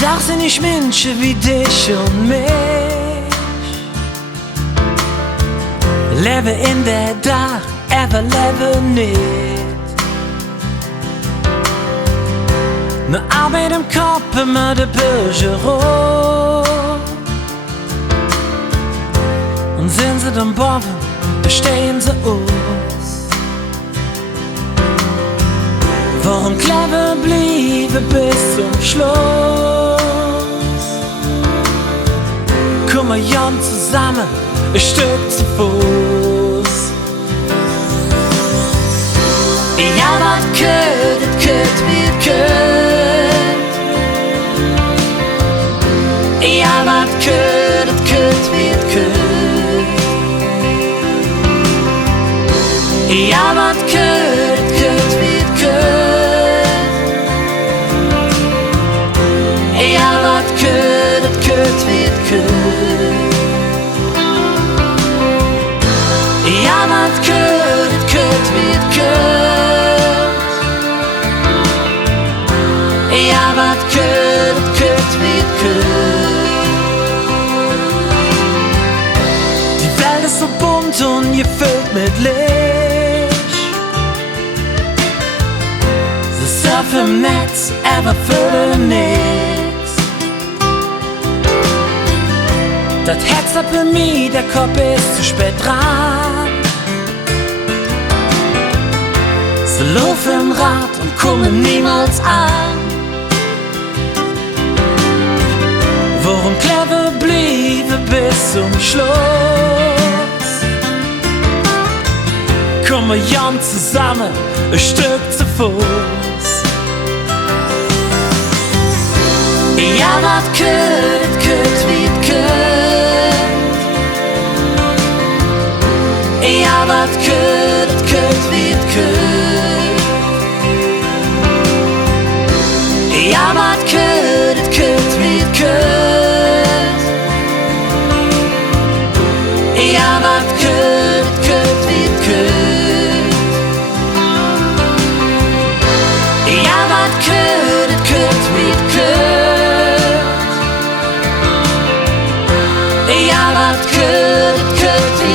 Doch sind nicht Menschen wie dich und mich. Lebe in der Dag, ever lebe nicht. Ne Arbeit im Kopf, immer der Büro. Und sind sie dann boven, bestehen sie aus. Warum clever bliebe bis zum Schluss? Kommen wir Jan zusammen, ein Stück zu Fuß. Ja, was kütt wie kütt. Ja, was kütt wie kütt. Ja, wat kütt wie kütt. Ja, wat kütt wie kütt. Ja, wat kütt wie kütt. Ja, wat kütt wie kütt. Die Welt ist so bunt und gefüllt mit Licht. Surf im Netz, aber für nix. Das Herz hat bei mir, der Kopf ist zu spät dran. Sie laufen im Rad und kommen niemals an. Worum clever bliebe bis zum Schluss? Kommen wir Jan zusammen, ein Stück zu Fuß. Ja, wat kütt wie kütt. Ja, wat kütt wie kütt. Ja, wat kütt wie kütt. Ja, wat kütt wie kütt. Ja, wat kütt wie kütt. Ja, wat kütt wie kütt.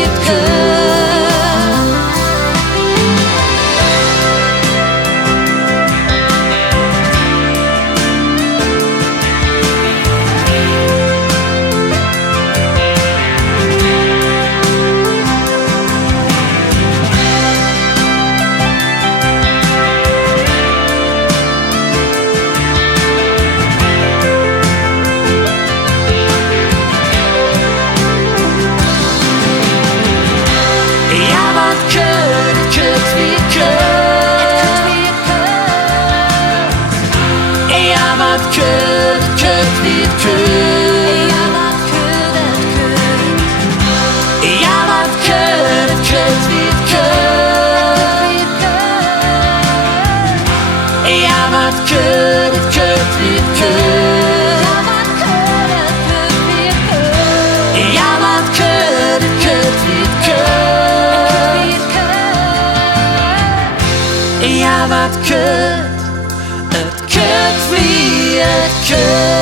Ja, wat kütt wie kütt.